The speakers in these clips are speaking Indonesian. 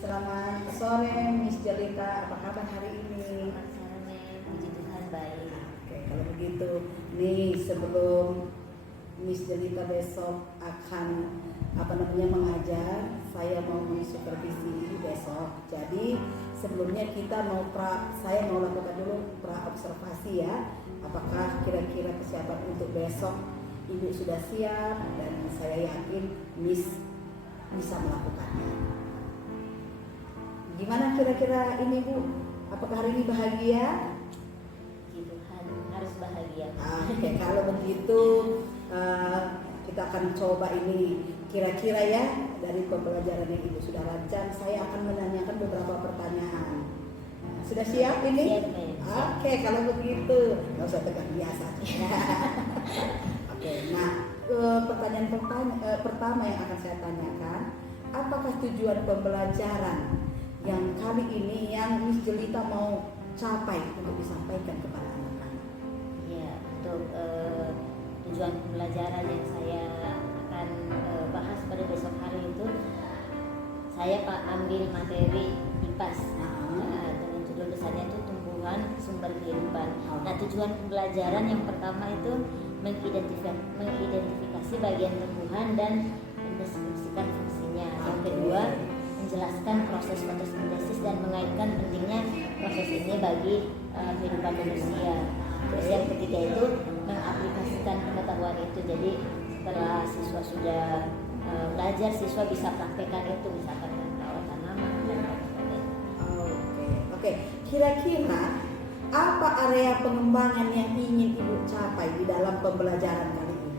Selamat sore Miss Jelita, apa kabar hari ini? Selamat sore, puji Tuhan baik. Oke, kalau begitu nih sebelum Miss Jelita besok akan mengajar, saya mau mensupervisi besok. Jadi sebelumnya saya mau lakukan dulu pra observasi ya. Apakah kira-kira kesiapan untuk besok Ibu sudah siap, dan saya yakin Miss bisa melakukannya. Gimana kira-kira ini Bu? Apakah hari ini bahagia? Puji Tuhan, harus bahagia. Oke, kalau begitu kita akan coba ini. Kira-kira ya dari pembelajaran yang Ibu sudah rancang, saya akan menanyakan beberapa pertanyaan. Sudah siap ini? Siap, Oke, kalau begitu nggak usah tegang, biasa. Oke, nah pertanyaan pertama yang akan saya tanyakan, apakah tujuan pembelajaran yang kali ini yang Miss Jelita mau capai untuk disampaikan kepada anak-anak? Ya, untuk tujuan pembelajaran yang saya akan bahas pada besok hari itu, saya ambil materi IPAS. Dengan judul besarnya itu tumbuhan sumber kehidupan. Nah, tujuan pembelajaran yang pertama itu mengidentifikasi bagian tumbuhan dan mendeskripsikan fungsinya. Yang kedua, menjelaskan proses fotosintesis dan mengaitkan pentingnya proses ini bagi kehidupan manusia. Terus yang ketiga itu mengaplikasikan pengetahuan itu. Jadi setelah siswa sudah belajar, siswa bisa praktekkan itu, misalkan merawat tanaman dan lain-lain. Oke. Kira-kira apa area pengembangan yang ingin Ibu capai di dalam pembelajaran kali ini?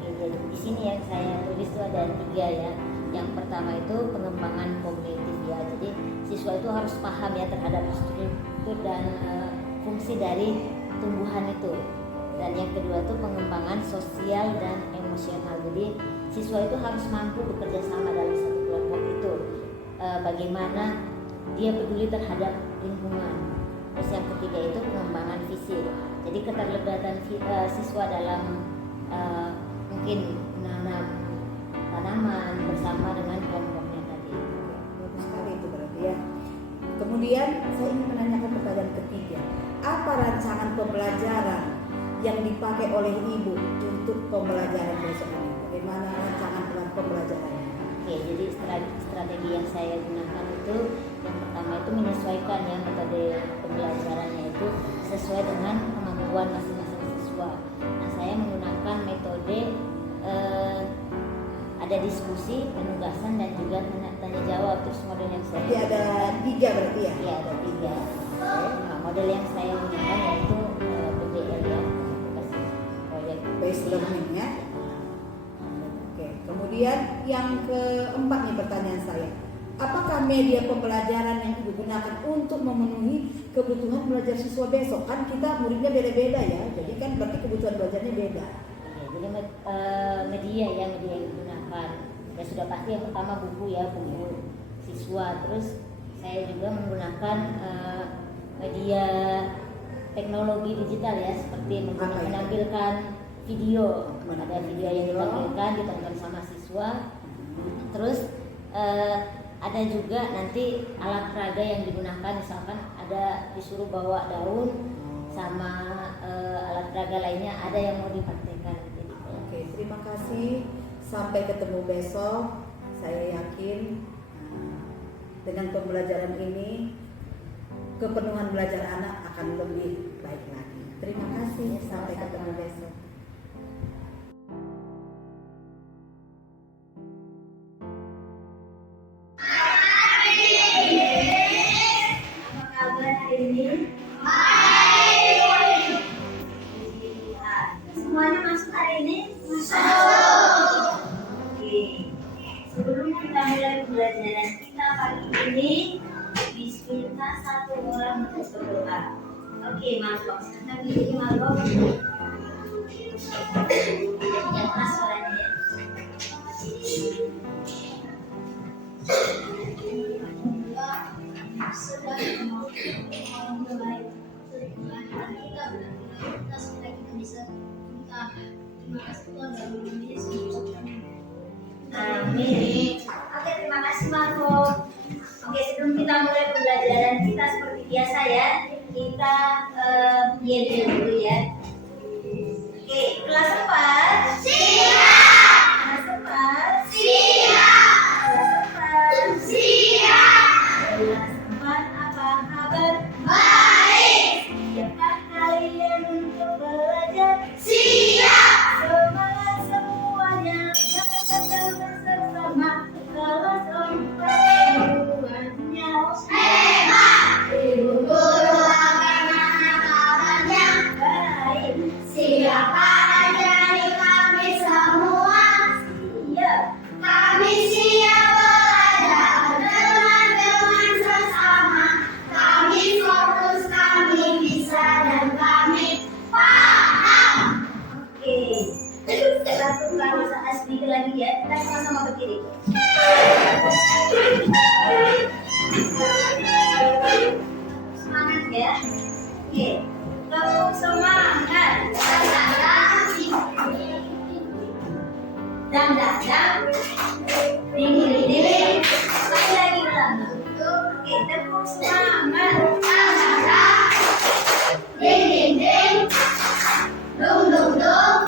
Oke, jadi di sini yang saya tulis itu ada 3 ya. Yang pertama itu pengembangan kognitif ya. Jadi siswa itu harus paham ya terhadap struktur dan fungsi dari tumbuhan itu. Dan yang kedua itu pengembangan sosial dan emosional. Jadi siswa itu harus mampu bekerja sama dalam satu kelompok itu. Bagaimana dia peduli terhadap lingkungan. Terus yang ketiga itu pengembangan fisik. Jadi keterlibatan siswa dalam mungkin menanam tanaman bersama dengan kelompoknya tadi. Bagus sekali itu berarti ya. Kemudian saya ingin menanyakan pertanyaan ketiga. Apa rancangan pembelajaran yang dipakai oleh Ibu untuk pembelajaran besok ini? Bagaimana rancangan pembelajarannya? Oke, jadi strategi yang saya gunakan itu yang pertama itu menyesuaikan ya metode pembelajarannya itu sesuai dengan kemampuan masing-masing siswa. Nah, saya menggunakan metode ada diskusi, penugasan dan juga tanya jawab. Terus model yang saya ada 3 berarti ya? Iya, ada 3. Nah, model yang saya gunakan yaitu PBL ya, project Based learning ya. Oke. Kemudian yang keempat nih pertanyaan saya. Apakah media pembelajaran yang Ibu gunakan untuk memenuhi kebutuhan belajar siswa besok? Kan kita muridnya beda-beda ya. Jadi kan berarti kebutuhan belajarnya beda. Jadi media yang digunakan ya sudah pasti yang pertama buku ya, buku siswa. Terus saya juga menggunakan media teknologi digital ya, seperti menampilkan video. Ada video yang ditampilkan ditonton sama siswa. Terus ada juga nanti alat peraga yang digunakan, misalkan ada disuruh bawa daun sama alat peraga lainnya, ada yang mau dipraktekkan. Oke, terima kasih. Sampai ketemu besok. Saya yakin dengan pembelajaran ini kepenuhan belajar anak akan lebih baik lagi. Terima kasih. Sampai ketemu besok. Apa kabar hari ini? Baik. ini minta satu orang untuk berdoa. Oke, Marco. Sekarang ini Marco. Yang keras suaranya ya. Amin. Oke, terima kasih Marco. Oke, sebelum kita mulai pembelajaran kita seperti biasa ya, kita yel dulu ya. Oke, kelas 4. Siap. Kelas 4. Siap. Kelas 4. Siap. Kelas 4 apa kabar? Baik. Siapkah kalian untuk belajar? Siap. Semangat semuanya, kita bersama kelas 4 semuanya. Hebat. Ibu guru bagaimana kabarnya? Baik. Siapa aja di kami semua? Siap. Kami siap belajar teman-teman sesama. Kami fokus, kami bisa dan kami paham. Oke. Satu kali sedikit lagi ya. Kita sama-sama berdiri. Semangat ya. Oke. Tepuk semangat. Dang dang dang. Ding ding ding. Sekali lagi ulang. Oke, tepuk semangat. Ding ding ding, dung dung dung,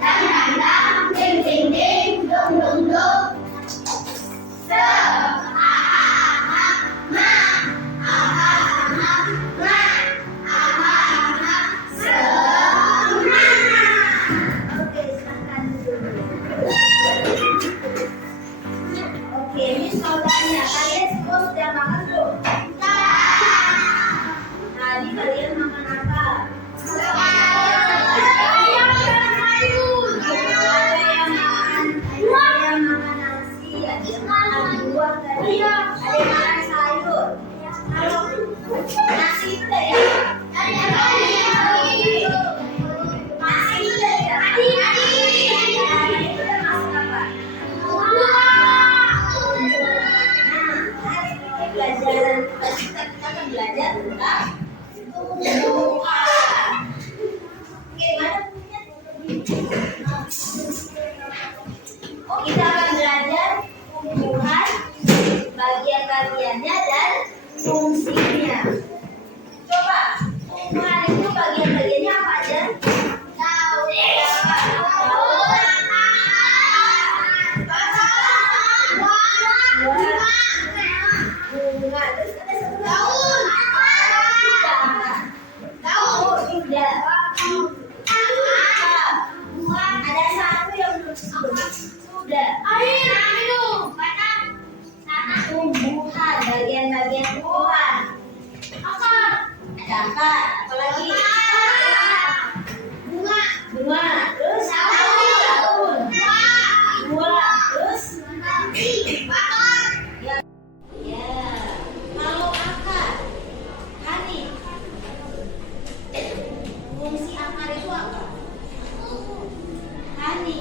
dang dang dang, ding ding ding, dung dung dung. Oke, silakan duduk. Oke, Miss mau tanya, kalian semua sudah makan belum? Tadi kalian makan apa? Ada yang makan nasi, ada yang makan buah tadi, ada yang makan sayur. Kalau nasi itu dari apa? Nasi itu dari apa? Itu termasuk apa? Hari ini pelajaran kita akan belajar tentang tumbuhan. Oke, mana bukunya? Kita akan belajar tumbuhan, bagian-bagiannya dan fungsinya. Coba, tumbuhan itu bagian-bagiannya apa aja? Bunga, terus ada satu lagi. Tidak. Ada satu yang belum sudah. Tumbuhan, bagian-bagian tumbuhan. Ada akar, apalagi? Bunga, terus daun. Buah, terus ya. Kalau akar, Hani, fungsi akar itu apa? Hani.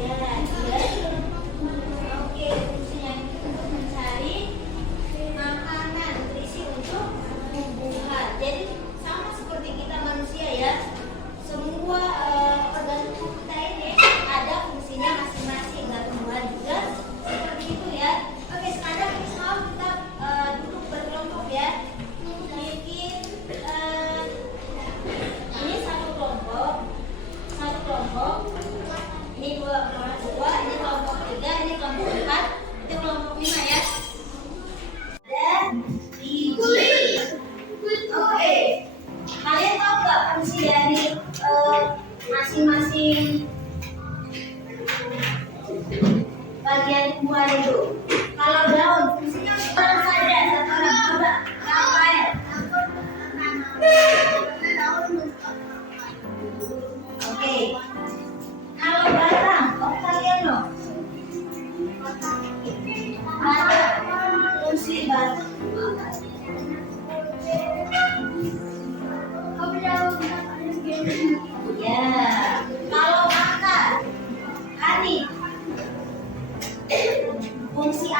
Ya, ya. Oke, fungsinya itu untuk mencari makanan, nutrisi untuk tumbuhan. Jadi sama seperti kita manusia ya. Semua organ tubuh kita ini ada fungsinya masing-masing. Nah, tumbuhan juga seperti itu ya. Oke, sekarang kita duduk berkelompok ya. Bikin ini satu kelompok. Ini dua, ini kelompok 3, ini kelompok 4, itu kelompok 5 ya. Dan biji. Oke. Kalian tahu nggak fungsi dari masing-masing bagian tumbuhan itu? Kalau daun, fungsinya apa saja? Satu orang coba. Rafael. Oke. Kalau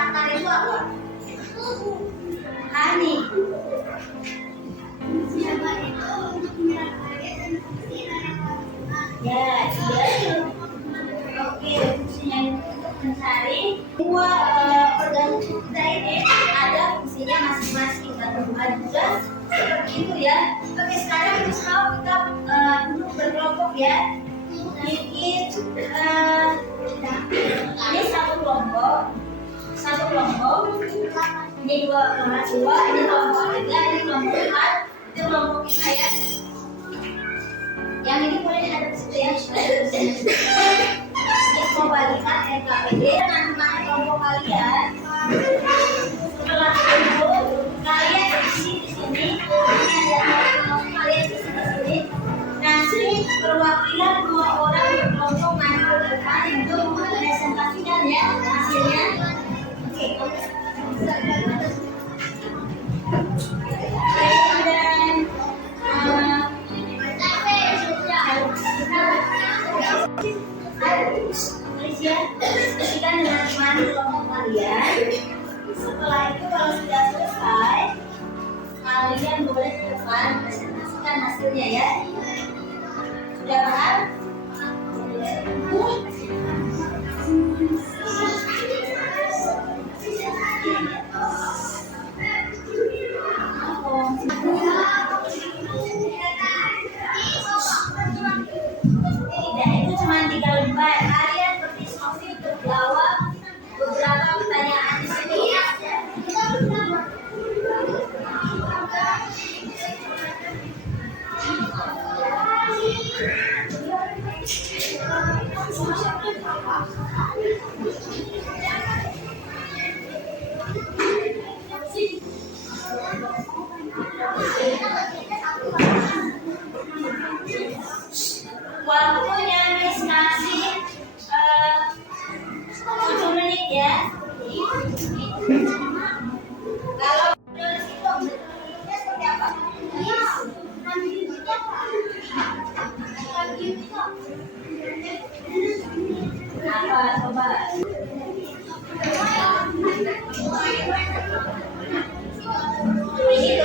akar itu apa? Hani. Ya, iya. Oke, fungsinya itu untuk mencari dua organ tubuh kita ini ada fungsinya masing-masing dan tumbuhan juga seperti itu ya. Oke, sekarang kita duduk berkelompok ya. Bikin ini satu kelompok, ini dua, ini kelompok tiga, ini kelompok empat, itu kelompok kita ya. Yang ini boleh ada di situ ya, ada di sini. Ini membagikan NKPD teman-teman kelompok kalian. Setelah itu kalian di sini, ini ada kelompok kalian di sini. Nanti perwakilan dua orang berkelompok maju ke depan untuk mempresentasikan ya hasilnya. Oke. Alicia, pastikan dengan teman kelompok kalian. Setelah itu kalau sudah selesai, kalian boleh ke depan presentasikan hasilnya ya. Sudah paham? Tidak, itu cuma 3 lembar. Kalian berdiskusi untuk jawab beberapa pertanyaan di sini ya. Waktunya Miss kasih 7 menit ya. Kalau menulis itu bentuknya seperti apa? Apa coba? Ini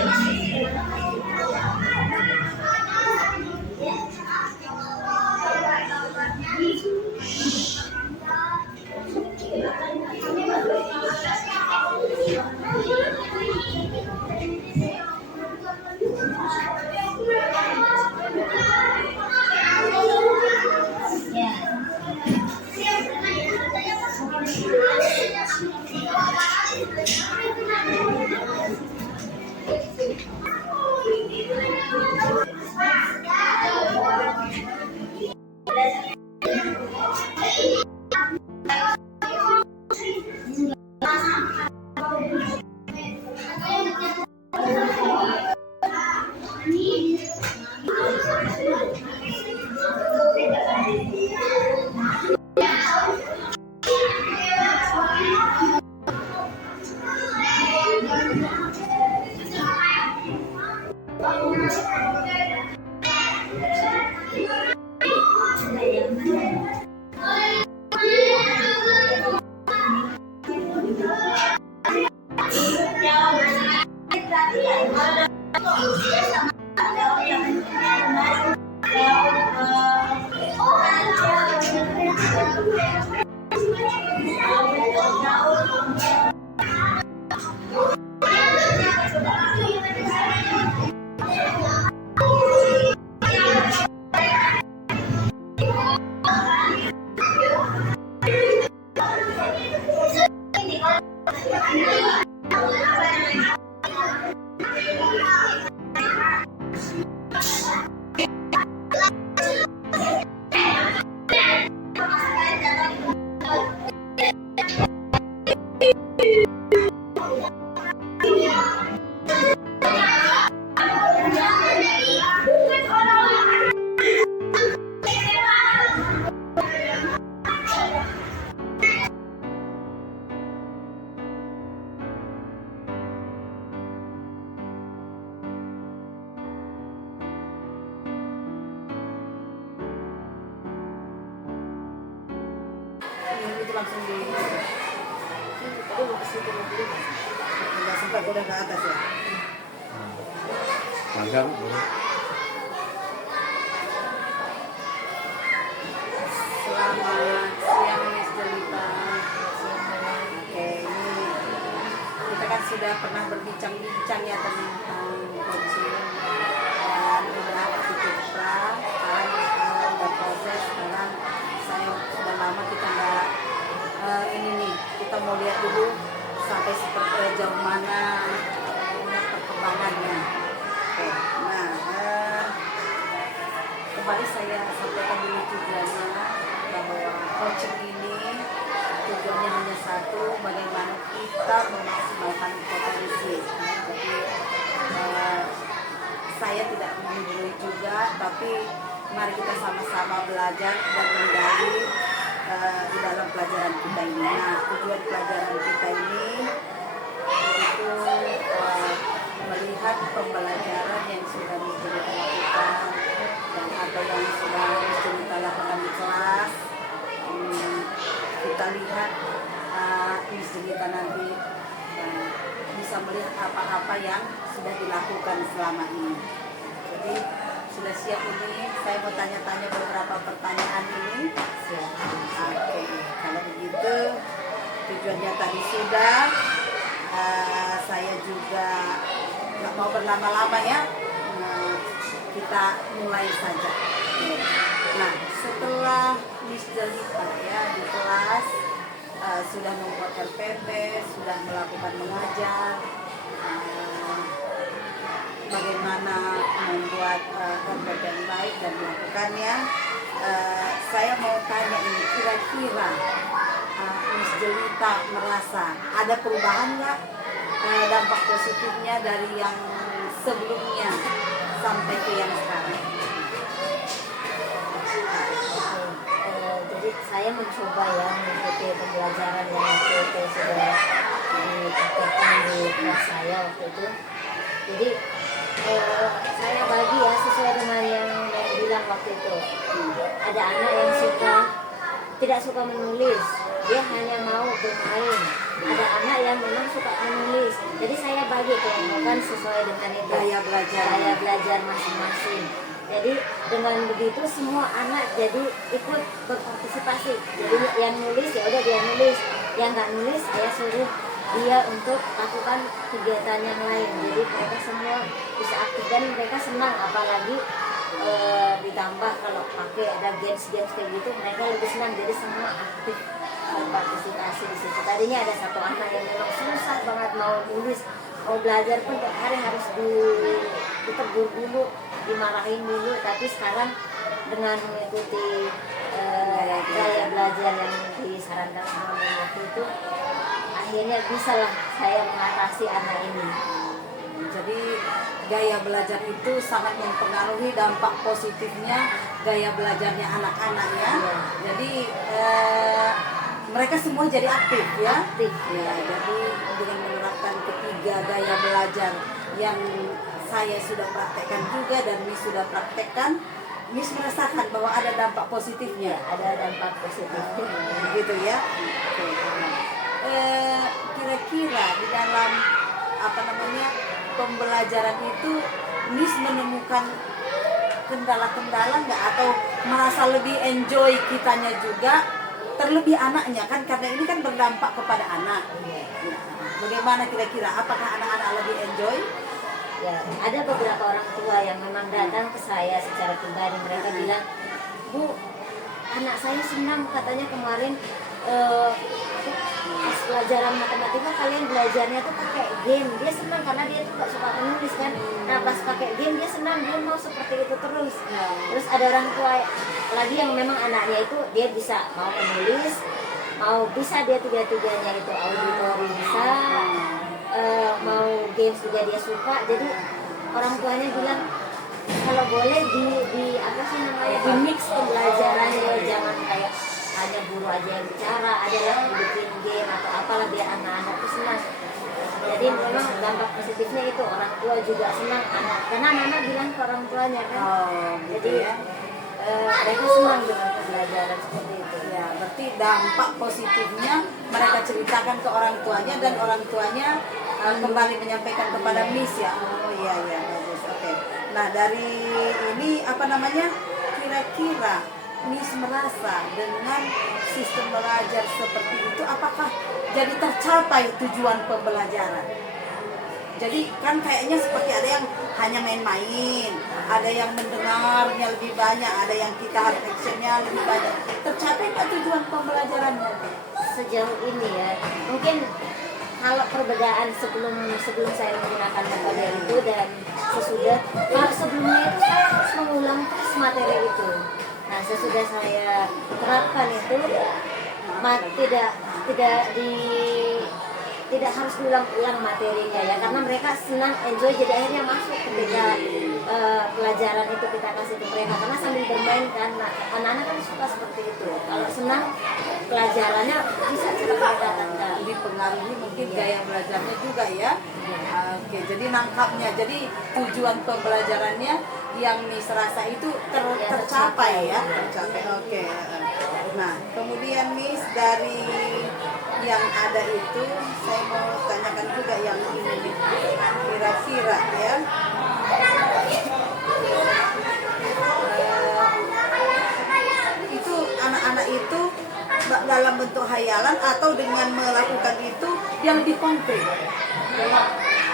langsung di tadi mau ke situ mau beli. Nggak sempat udah ke atas ya. Magang. Selamat siang Miss Jelita. Oke, ini kita kan sudah pernah berbincang-bincang ya tentang coaching dan udah tutup pra, sekarang udah proses. Sekarang saya sudah lama kita nggak ini nih, kita mau lihat dulu sampai seperti jauh mana perkembangannya. Oke, nah kembali saya sampaikan dulu tujuannya, bahwa coaching ini tujuannya hanya satu, bagaimana kita memaksimalkan potensi. Jadi saya tidak menggurui juga, tapi mari kita sama-sama belajar dan menggali di dalam pelajaran kita ini. Nah, tujuan pelajaran kita ini itu melihat pembelajaran yang sudah kita lakukan dan apa yang sudah kita lakukan di kelas. Kita lihat Miss Jelita nanti bisa melihat apa-apa yang sudah dilakukan selama ini. Jadi sudah siap ini, saya mau tanya-tanya beberapa pertanyaan ini. Oke, kalau begitu tujuannya tadi sudah, saya juga nggak mau berlama-lama ya. Kita mulai saja. Nah, setelah Miss Jelita ya di kelas sudah membuat RPP, sudah melakukan mengajar, bagaimana membuat RPP yang baik dan melakukannya. Saya mau tanya ini, kira-kira Miss Jelita merasa ada perubahan nggak, dampak positifnya dari yang sebelumnya sampai ke yang sekarang? Jadi saya mencoba ya mengikuti pembelajaran yang waktu itu sudah dipraktekkan di kelas saya waktu itu. Jadi saya bagi ya sesuai dengan yang bilang waktu itu. Ada anak yang tidak suka menulis, dia hanya mau bermain. Ada anak yang memang suka menulis. Jadi saya bagi kelompokkan sesuai dengan itu Gaya belajar masing-masing. Jadi dengan begitu semua anak jadi ikut berpartisipasi. Jadi yang nulis ya udah dia nulis, yang nggak nulis saya suruh dia untuk lakukan kegiatan yang lain. Jadi mereka semua bisa aktif dan mereka senang, apalagi ditambah kalau pakai ada games kayak gitu mereka lebih senang. Jadi semua aktif berpartisipasi di situ. Tadinya ada satu anak yang memang susah banget mau nulis, mau belajar pun tiap hari harus ditegur dulu, dimarahin dulu. Tapi sekarang dengan mengikuti gaya belajar yang disarankan sama waktu itu, akhirnya bisalah saya mengatasi anak ini. Jadi gaya belajar itu sangat mempengaruhi dampak positifnya gaya belajarnya anak-anak ya. Jadi mereka semua jadi aktif ya. Aktif. Ya, jadi dengan menerapkan ketiga gaya belajar yang saya sudah praktekkan juga dan Miss sudah praktekkan, Miss merasakan bahwa ada dampak positifnya. Ada dampak positif. Begitu ya. Oke. Kira-kira di dalam pembelajaran itu Miss menemukan kendala-kendala nggak, atau merasa lebih enjoy kitanya juga, terlebih anaknya kan, karena ini kan berdampak kepada anak. Ya. Bagaimana kira-kira, apakah anak-anak lebih enjoy? Ya, ada beberapa orang tua yang memang datang ke saya secara pribadi, mereka bilang, "Bu, anak saya senang katanya kemarin pas pelajaran matematika kalian belajarnya tuh pakai game. Dia senang karena dia tuh gak suka menulis kan. Nah pas pakai game dia senang, dia mau seperti itu terus." Terus ada orang tua lagi yang memang anaknya itu dia bisa mau menulis, mau bisa dia tiga-tiganya itu, auditori bisa, mau games juga dia suka. Jadi orang tuanya bilang kalau boleh di apa sih namanya, di mix pembelajarannya, jangan kayak hanya guru aja yang bicara, ada yang bikin game atau apalah, biar anak-anak itu senang. Jadi memang dampak positifnya itu orang tua juga senang, anak, karena anak bilang ke orang tuanya kan. Gitu Jadi ya. mereka senang dengan pembelajaran seperti itu. Ya, berarti dampak positifnya mereka ceritakan ke orang tuanya dan orang tuanya kembali menyampaikan kepada Miss ya. Oh iya iya bagus. Oke. Nah, dari ini apa namanya? Kira-kira Miss merasa dengan sistem belajar seperti itu apakah jadi tercapai tujuan pembelajaran? Jadi kan kayaknya seperti ada yang hanya main-main, ada yang mendengarnya lebih banyak, ada yang kita harus actionnya lebih banyak. Tercapai nggak tujuan pembelajarannya? Sejauh ini ya, mungkin kalau perbedaan sebelum saya menggunakan metode itu dan sesudah, kalau sebelumnya itu saya harus mengulang terus materi itu. Nah, sesudah saya terapkan itu, tidak harus diulang-ulang materinya ya, karena mereka senang, enjoy, jadi akhirnya masuk ketika pelajaran itu kita kasih ke mereka, karena sambil bermain kan. Nah, anak-anak kan suka seperti itu, kalau senang pelajarannya bisa cepat mendapatkan. Dipengaruhi mungkin gaya belajarnya juga ya. Oke, jadi nangkapnya, jadi tujuan pembelajarannya yang Miss rasa itu tercapai ya, tercapai. Oke. Nah, kemudian Miss dari yang ada itu saya mau tanyakan juga yang ini kira-kira ya. Itu anak-anak itu dalam bentuk hayalan atau dengan melakukan itu yang lebih konkret?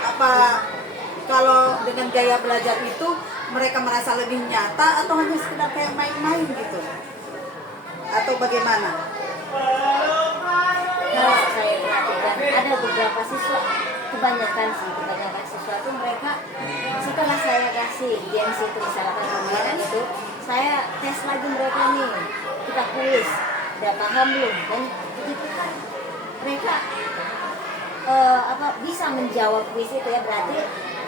Apa kalau dengan gaya belajar itu mereka merasa lebih nyata atau hanya sekedar kayak main-main gitu? Atau bagaimana? Kalau saya perhatikan ada beberapa siswa, kebanyakan siswa itu mereka setelah saya kasih games itu misalkan kemarin itu saya tes lagi mereka nih, kita kuis udah paham belum, dan begitu kan mereka bisa menjawab kuis itu ya, berarti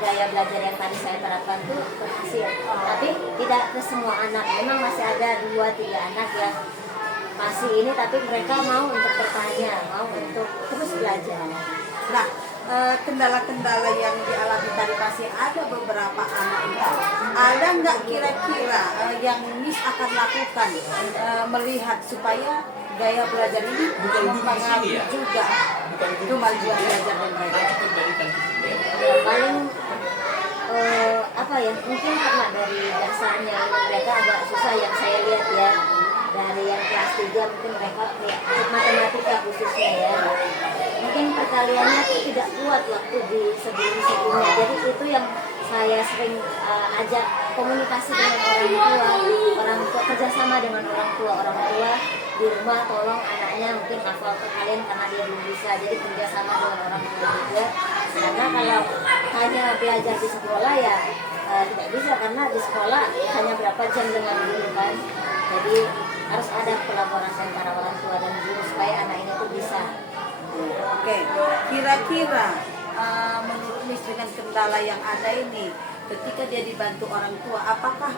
gaya belajar yang tadi saya terapkan itu berhasil. Tapi tidak ke semua anak, memang masih ada 2-3 anak yang masih ini, tapi mereka mau untuk bertanya, mau untuk terus belajar. Nah, kendala-kendala yang dialami tadi masih ada beberapa anak itu. Ada nggak kira-kira yang Miss akan lakukan melihat supaya gaya belajar ini mempengaruhi juga kemajuan belajar mereka? Paling mungkin karena dari dasarnya mereka agak susah yang saya lihat ya, dari yang kelas 3 mungkin mereka untuk matematika khususnya ya, mungkin perkaliannya itu tidak kuat waktu di sebelum-sebelumnya. Jadi itu yang saya sering ajak komunikasi dengan orang tua, kerjasama dengan orang tua di rumah, tolong anaknya mungkin hafal perkalian karena dia belum bisa, jadi kerjasama dengan orang tua juga. Karena kalau hanya belajar di sekolah ya tidak bisa, karena di sekolah hanya berapa jam dengan guru kan. Jadi harus ada kolaborasi antara orang tua dan guru supaya anak ini tuh bisa. Oke, kira-kira menurut Miss dengan kendala yang ada ini, ketika dia dibantu orang tua, apakah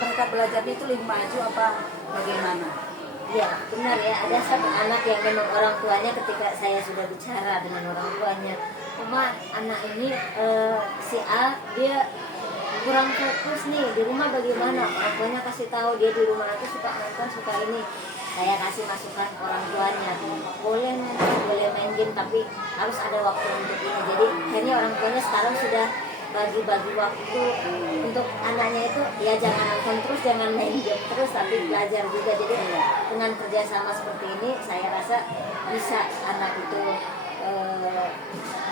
mereka belajarnya itu lebih maju apa bagaimana? Ya benar ya, ada satu anak yang memang orang tuanya ketika saya sudah bicara dengan orang tuanya, "Oma, anak ini si A dia kurang fokus nih di rumah, bagaimana?" Orang tuanya kasih tahu dia di rumah itu suka nonton, suka ini. Saya kasih masukan ke orang tuanya, boleh main game tapi harus ada waktu untuk ini. Jadi akhirnya orang tuanya sekarang sudah bagi-bagi waktu untuk anaknya itu, ya jangan nonton terus, jangan main game terus, tapi belajar juga. Jadi dengan kerjasama seperti ini saya rasa bisa anak itu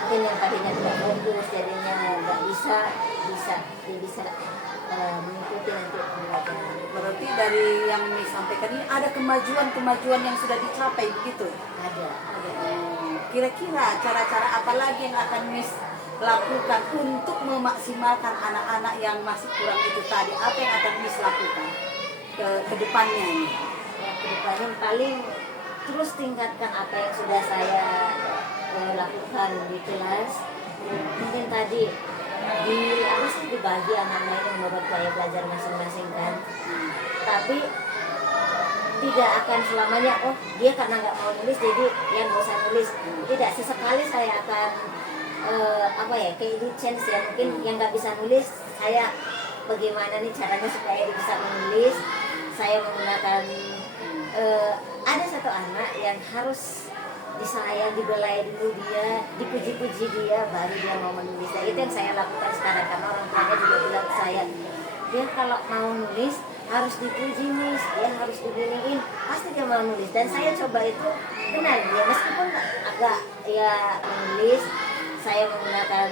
mungkin yang tadinya tidak fokus jadinya nggak bisa mengikuti nanti pembelajaran. Berarti dari yang Miss sampaikan ini ada kemajuan yang sudah dicapai begitu? Ada. Kira-kira cara-cara apa lagi yang akan Miss lakukan untuk memaksimalkan anak-anak yang masih kurang itu tadi? Apa yang akan Miss lakukan ke depannya ini? Ya, ke depannya paling terus tingkatkan apa yang sudah saya lakukan di kelas. Mungkin tadi dibagi anak-anak ini menurut gaya belajar masing-masing kan. Tapi tidak akan selamanya dia karena nggak mau nulis jadi yang nggak usah nulis. Tidak, sesekali saya akan kayak di chance ya, mungkin yang nggak bisa nulis saya bagaimana nih caranya supaya dia bisa menulis. Saya menggunakan ada satu anak yang harus disayang, dibelai dulu dia, dipuji-puji dia, baru dia mau menulis. Nah, itu yang saya lakukan sekarang, karena orang tuanya juga bilang ke saya, dia kalau mau nulis harus dipuji Miss, dia harus diginiin, pasti dia mau nulis. Dan saya coba itu, benar dia, meskipun agak ya menulis, saya menggunakan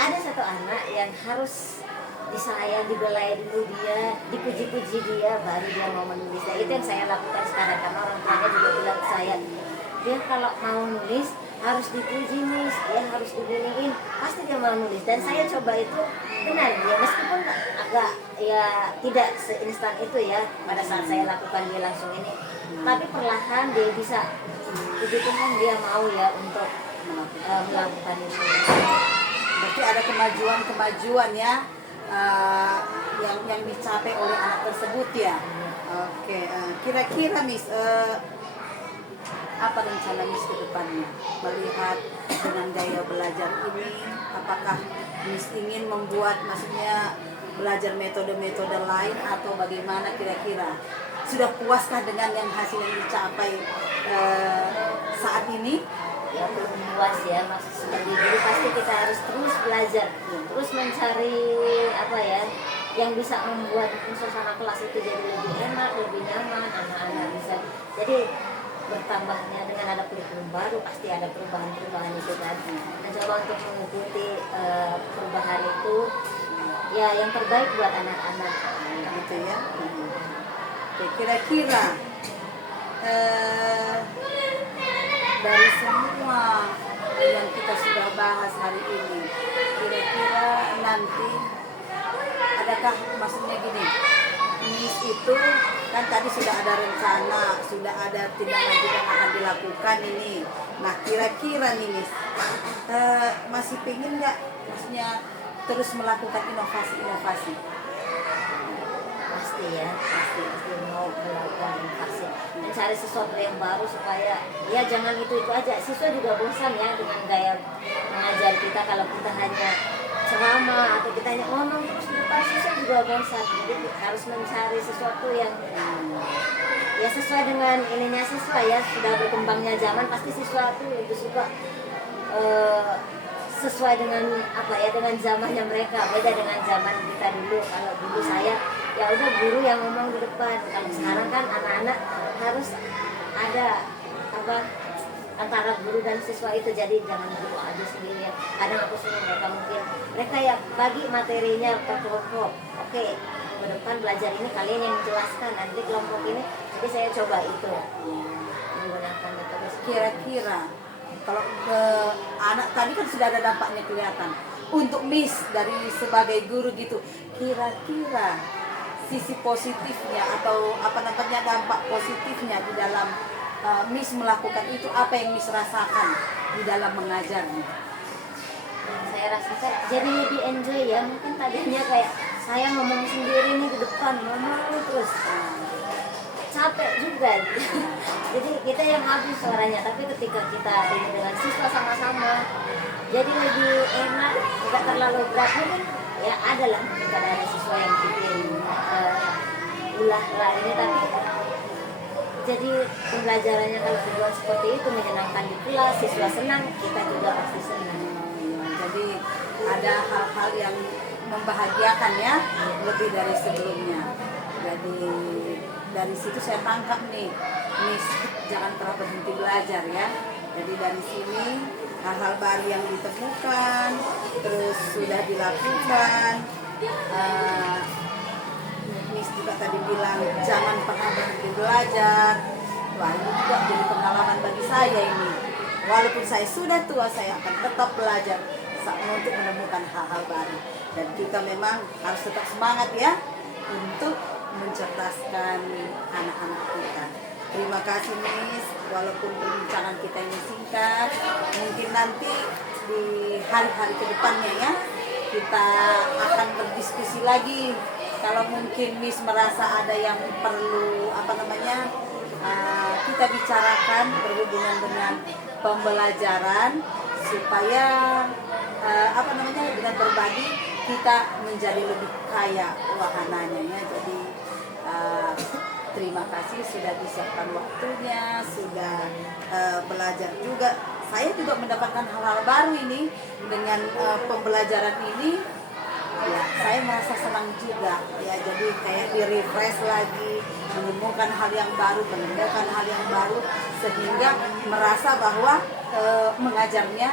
ada satu anak yang harus disayang, dibelai dulu dia, dipuji-puji dia, baru dia mau menulis. Nah, itu yang saya lakukan sekarang, karena orang tuanya juga bilang ke saya, dia kalau mau nulis harus dipuji Miss, dia harus diginiin, pasti dia mau nulis. Dan saya coba itu, benar dia, meskipun agak ya tidak seinstan itu ya pada saat saya lakukan dia langsung ini, tapi perlahan dia bisa, puji Tuhan dia mau ya untuk melakukan itu. Berarti ada kemajuan ya, yang dicapai oleh anak tersebut ya. Oke, kira-kira Miss, apa rencana Miss ke depannya melihat dengan gaya belajar ini? Apakah Miss ingin membuat, maksudnya belajar metode-metode lain atau bagaimana kira-kira? Sudah puaskah dengan yang hasil yang dicapai saat ini? Ya belum puas ya, maksud seperti guru pasti kita harus terus belajar, terus mencari apa ya yang bisa membuat suasana kelas itu jadi lebih enak, lebih nyaman, anak-anak bisa jadi bertambahnya dengan ada kurikulum baru, pasti ada perubahan-perubahan itu tadi. Mencoba untuk mengikuti perubahan itu ya yang terbaik buat anak-anak gitu ya. Oke, kira-kira dari semua yang kita sudah bahas hari ini, kira-kira nanti adakah, maksudnya gini, Miss itu kan tadi sudah ada rencana, sudah ada tindak lanjut yang akan dilakukan ini. Nah, kira-kira nih Miss, masih pengen nggak, maksudnya terus melakukan inovasi-inovasi? pasti ya, pasti mau melakukan inovasi, mencari sesuatu yang baru supaya ya jangan itu aja. Siswa juga bosan ya dengan gaya mengajar kita, kalau kita hanya ceramah atau kita hanya ngomong terus di depan, siswa juga bosan. Jadi harus mencari sesuatu yang ya sesuai dengan ininya siswa ya, sudah berkembangnya zaman pasti siswa itu lebih suka sesuai dengan apa ya, dengan zamannya mereka, beda dengan zaman kita dulu. Kalau dulu saya ya udah guru yang ngomong di depan, kalau sekarang kan anak-anak harus ada apa antara guru dan siswa itu, jadi jangan guru aja sendiri ya. Kadang aku suruh mereka, mungkin mereka ya bagi materinya per kelompok, oke ke depan belajar ini kalian yang menjelaskan, nanti kelompok ini. Jadi saya coba itu menggunakan metode. Kira-kira kalau anak tadi kan sudah ada dampaknya kelihatan. Untuk Miss dari sebagai guru gitu, kira-kira sisi positifnya atau apa namanya dampak positifnya di dalam Miss melakukan itu, apa yang Miss rasakan di dalam mengajarnya? Saya rasakan jadi lebih enjoy ya. Mungkin tadinya kayak saya ngomong sendiri nih di depan, ngomong terus capek juga. Jadi kita yang habis suaranya, tapi ketika kita ini dengan siswa sama-sama jadi lebih enak, tidak terlalu berat. Mungkin ya ada lah mungkin ada siswa yang bikin ulah lah ini, tapi jadi pembelajarannya kalau dibuat seperti itu menyenangkan di kelas, siswa senang, kita juga pasti senang. Jadi ada hal-hal yang membahagiakan ya, lebih dari sebelumnya. Jadi dari situ saya tangkap nih, Miss jangan pernah berhenti belajar ya. Jadi dari sini hal-hal baru yang ditemukan, terus sudah dilakukan. Miss juga tadi bilang jangan pernah berhenti belajar. Wah, ini juga jadi pengalaman bagi saya ini. Walaupun saya sudah tua, saya akan tetap belajar untuk menemukan hal-hal baru. Dan kita memang harus tetap semangat ya untuk mencerdaskan anak-anak kita. Terima kasih Miss, walaupun perbincangan kita ini singkat, mungkin nanti di hari-hari kedepannya ya kita akan berdiskusi lagi. Kalau mungkin Miss merasa ada yang perlu kita bicarakan berhubungan dengan pembelajaran, supaya dengan berbagi kita menjadi lebih kaya wahananya ya. Jadi terima kasih sudah disiapkan waktunya, sudah belajar juga. Saya juga mendapatkan hal-hal baru ini dengan pembelajaran ini. Ya, saya merasa senang juga ya, jadi kayak di refresh lagi, menemukan hal yang baru, menemukan hal yang baru, sehingga merasa bahwa mengajarnya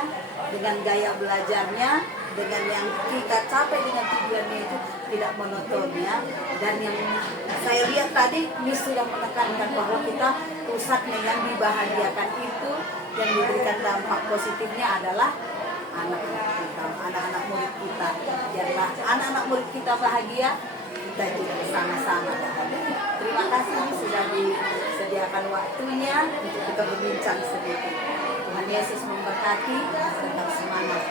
dengan gaya belajarnya, dengan yang kita capai dengan tujuannya itu tidak monoton ya. Dan yang saya lihat tadi Miss sudah menekankan bahwa kita pusatnya yang dibahagiakan itu, yang diberikan dampak positifnya adalah anak-anak murid kita. Biarlah anak-anak murid kita bahagia, kita juga sama-sama bahagia. Terima kasih sudah disediakan waktunya untuk kita berbincang sedikit. Tuhan Yesus memberkati, tetap semangat.